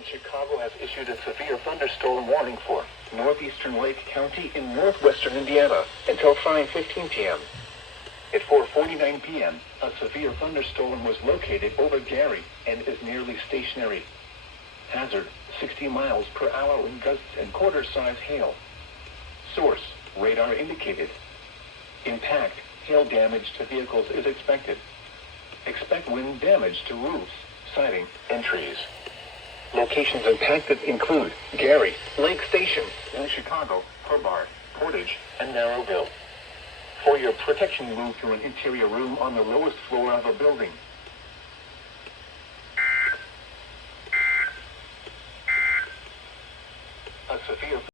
in Chicago has issued a severe thunderstorm warning for northeastern Lake County in northwestern Indiana until 5:15 p.m. At 4:49 p.m., a severe thunderstorm was located over Gary and is nearly stationary. Hazard, 60 miles per hour wind gusts and quarter-size hail. Source, radar indicated. Impact, hail damage to vehicles is expected. Expect wind damage to roofs, siding, and trees. Locations impacted include Gary, Lake Station, in Chicago, Hobart, Portage, and Narrowville. For your protection, move to an interior room on the lowest floor of a building.